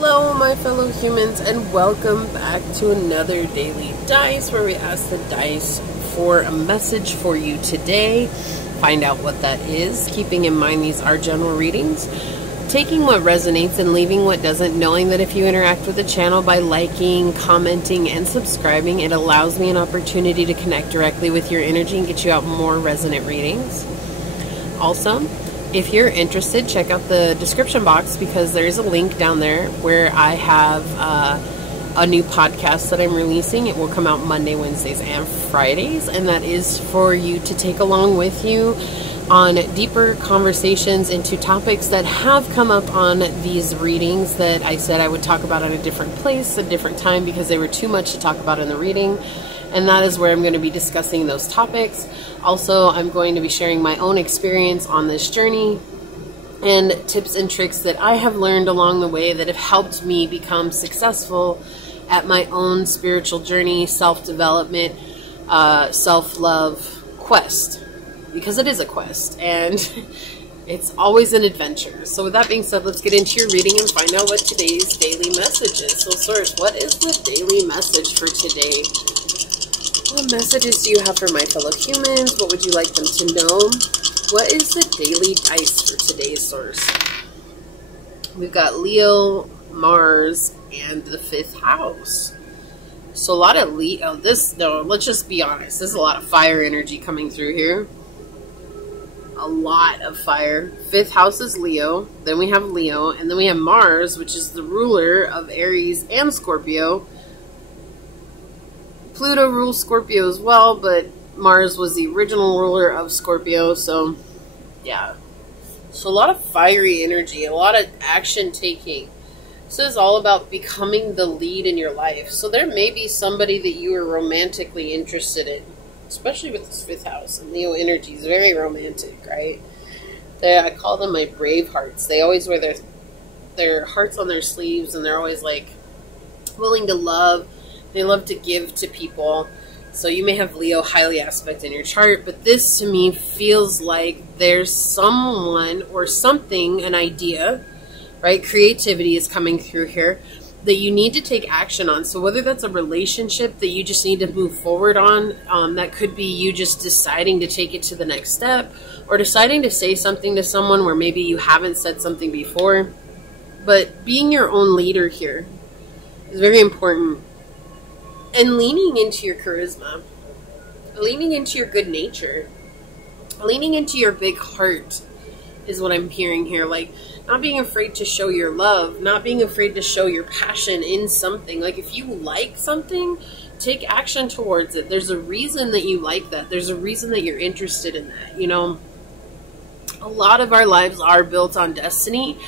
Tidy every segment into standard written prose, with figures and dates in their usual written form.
Hello my fellow humans, and welcome back to another daily dice where we ask the dice for a message for you today. Find out what that is, keeping in mind these are general readings, taking what resonates and leaving what doesn't, knowing that if you interact with the channel by liking, commenting, and subscribing, it allows me an opportunity to connect directly with your energy and get you out more resonant readings. Also, if you're interested, check out the description box because there's a link down there where I have a new podcast that I'm releasing. It will come out Monday, Wednesdays, and Fridays, and that is for you to take along with you on deeper conversations into topics that have come up on these readings that I said I would talk about at a different place, a different time, because they were too much to talk about in the reading. And that is where I'm going to be discussing those topics. Also, I'm going to be sharing my own experience on this journey and tips and tricks that I have learned along the way that have helped me become successful at my own spiritual journey, self-development, self-love quest. Because it is a quest, and it's always an adventure. So with that being said, let's get into your reading and find out what today's daily message is. So Source, what is the daily message for today? What messages do you have for my fellow humans? What would you like them to know? What is the daily dice for today's Source? We've got Leo, Mars, and the 5th house. So a lot of Leo. Let's just be honest. There's a lot of fire energy coming through here. A lot of fire. 5th house is Leo. Then we have Leo. And then we have Mars, which is the ruler of Aries and Scorpio. Pluto rules Scorpio as well, but Mars was the original ruler of Scorpio, so yeah. So a lot of fiery energy, a lot of action taking. This is all about becoming the lead in your life. So there may be somebody that you are romantically interested in, especially with this 5th house. And Leo energy is very romantic, right? I call them my brave hearts. They always wear their hearts on their sleeves, and they're always like willing to love. They love to give to people. So you may have Leo highly aspect in your chart, but this to me feels like there's someone or something, an idea, right? Creativity is coming through here that you need to take action on. So whether that's a relationship that you just need to move forward on, that could be you just deciding to take it to the next step, or deciding to say something to someone where maybe you haven't said something before. But being your own leader here is very important. And leaning into your charisma, leaning into your good nature, leaning into your big heart is what I'm hearing here. Like, not being afraid to show your love, not being afraid to show your passion in something. Like, if you like something, take action towards it. There's a reason that you like that. There's a reason that you're interested in that. You know, a lot of our lives are built on destiny.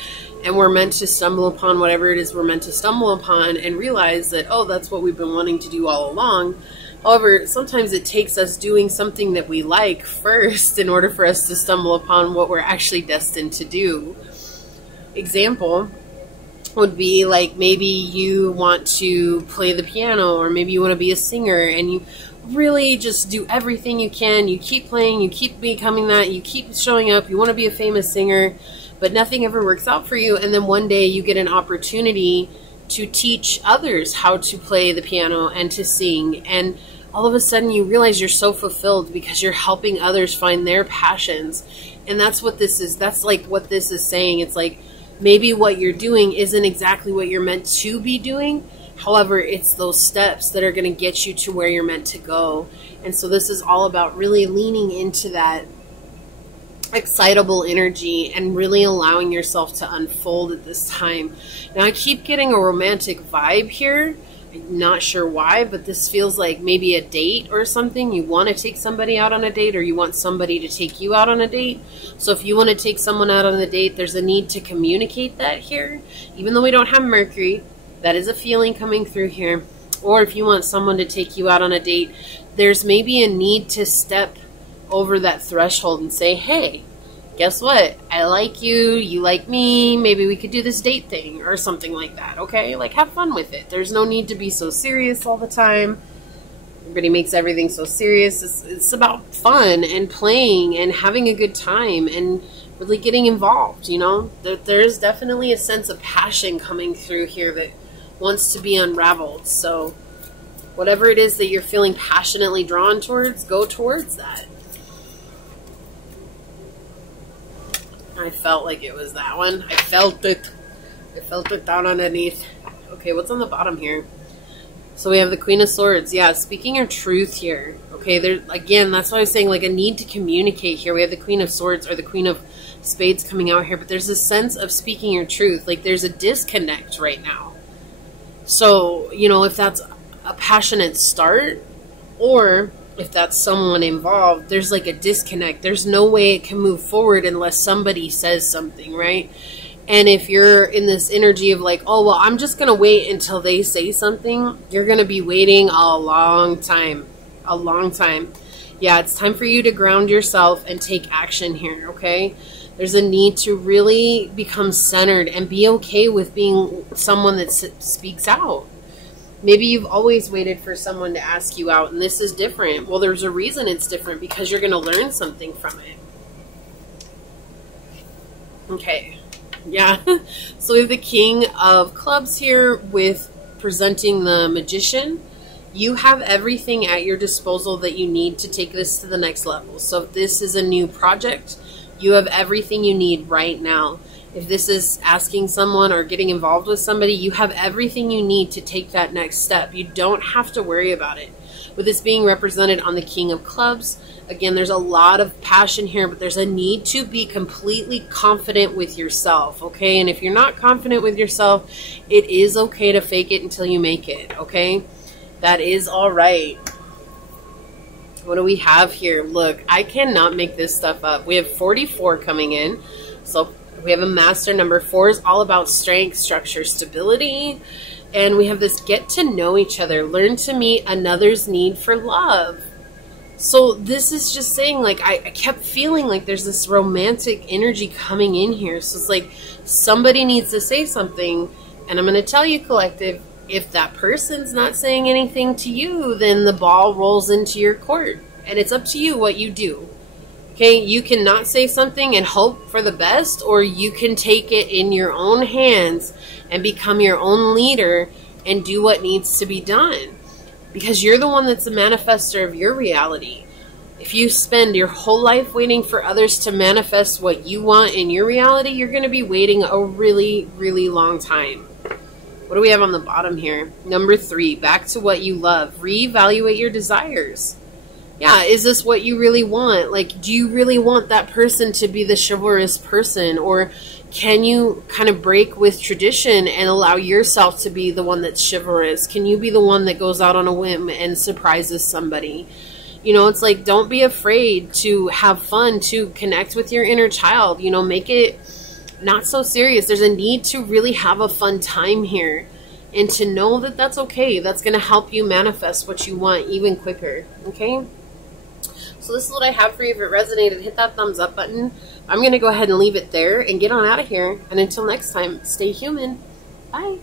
And we're meant to stumble upon whatever it is we're meant to stumble upon and realize that, oh, that's what we've been wanting to do all along. However, sometimes it takes us doing something that we like first in order for us to stumble upon what we're actually destined to do. Example would be like maybe you want to play the piano, or maybe you want to be a singer, and you really just do everything you can. You keep playing, you keep becoming that, you keep showing up, you want to be a famous singer, but nothing ever works out for you. And then one day you get an opportunity to teach others how to play the piano and to sing. And all of a sudden you realize you're so fulfilled because you're helping others find their passions. And that's what this is. That's like what this is saying. It's like maybe what you're doing isn't exactly what you're meant to be doing. However, it's those steps that are going to get you to where you're meant to go. And so this is all about really leaning into that excitable energy and really allowing yourself to unfold at this time. Now, I keep getting a romantic vibe here. I'm not sure why, but this feels like maybe a date or something. You want to take somebody out on a date, or you want somebody to take you out on a date. So if you want to take someone out on a date, there's a need to communicate that here. Even though we don't have Mercury, that is a feeling coming through here. Or if you want someone to take you out on a date, there's maybe a need to step over that threshold and say, hey, guess what? I like you, you like me, maybe we could do this date thing or something like that, okay? Like, have fun with it. There's no need to be so serious all the time. Everybody makes everything so serious. It's about fun and playing and having a good time and really getting involved, you know. There's definitely a sense of passion coming through here that wants to be unraveled. So whatever it is that you're feeling passionately drawn towards, go towards that. I felt like it was that one. I felt it. I felt it down underneath. Okay, what's on the bottom here? So we have the Queen of Swords. Yeah, speaking your truth here. Okay, there again, that's why I was saying, like, a need to communicate here. We have the Queen of Swords or the Queen of Spades coming out here, but there's a sense of speaking your truth. Like, there's a disconnect right now. So, you know, if that's a passionate start, or if that's someone involved, there's like a disconnect. There's no way it can move forward unless somebody says something, right? And if you're in this energy of like, oh, well, I'm just going to wait until they say something, you're going to be waiting a long time. A long time. Yeah, it's time for you to ground yourself and take action here, okay? There's a need to really become centered and be okay with being someone that speaks out. Maybe you've always waited for someone to ask you out, and this is different. Well, there's a reason it's different, because you're going to learn something from it. Okay. Yeah. So we have the King of Clubs here with presenting the Magician. You have everything at your disposal that you need to take this to the next level. So if this is a new project, you have everything you need right now. If this is asking someone or getting involved with somebody, you have everything you need to take that next step. You don't have to worry about it. With this being represented on the King of Clubs, again, there's a lot of passion here, but there's a need to be completely confident with yourself, okay? And if you're not confident with yourself, it is okay to fake it until you make it, okay? That is all right. What do we have here? Look, I cannot make this stuff up. We have 44 coming in. So we have a master number. 4 is all about strength, structure, stability. And we have this get to know each other. Learn to meet another's need for love. So this is just saying, like, I kept feeling like there's this romantic energy coming in here. So it's like somebody needs to say something. And I'm going to tell you, collective, if that person's not saying anything to you, then the ball rolls into your court. And it's up to you what you do. Okay, you can not say something and hope for the best, or you can take it in your own hands and become your own leader and do what needs to be done. Because you're the one that's the manifester of your reality. If you spend your whole life waiting for others to manifest what you want in your reality, you're going to be waiting a really, really long time. What do we have on the bottom here? Number 3, back to what you love. Reevaluate your desires. Yeah, is this what you really want? Like, do you really want that person to be the chivalrous person? Or can you kind of break with tradition and allow yourself to be the one that's chivalrous? Can you be the one that goes out on a whim and surprises somebody? You know, it's like, don't be afraid to have fun, to connect with your inner child. You know, make it not so serious. There's a need to really have a fun time here. And to know that that's okay. That's going to help you manifest what you want even quicker. Okay? So this is what I have for you. If it resonated, hit that thumbs up button. I'm going to go ahead and leave it there and get on out of here. And until next time, stay human. Bye.